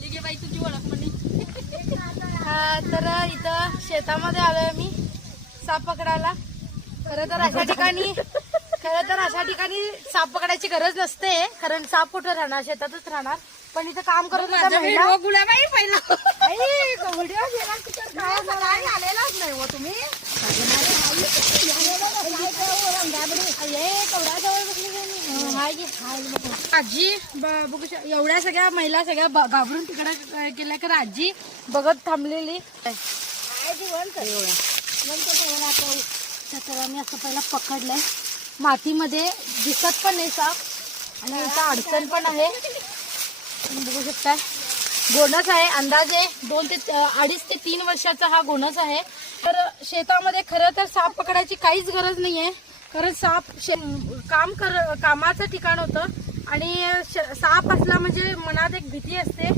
तुझी ओळख म्हणे. तर इथं शेतामध्ये आलोय मी साप पकडायला. खरं तर अशा ठिकाणी साप पकडायची गरज नसते, कारण साप कुठं राहणार, शेतातच राहणार. पण इथं काम करत होता महिला. गुलाबाई पहिला व्हिडिओ काय आलेलाच नाही हो तुम्ही. आजी बघू एवढ्या सगळ्या महिला सगळ्या घाबरून तिकडे गेल्या, कारण आजी बघत थांबलेली. मी असं पहिला पकडलंय, मातीमध्ये दिसत पण नाही साप, आणि इथं अडचण पण आहे. बघू शकताय, गोणस आहे, अंदाजे 2 ते 2.5 ते 3 वर्षाचा हा गोणस आहे. तर शेतामध्ये खरं तर साप पकडायची काहीच गरज नाहीये, कारण साप कामाचं ठिकाण होतं, आणि साप असला म्हणजे मनात एक भीती असते.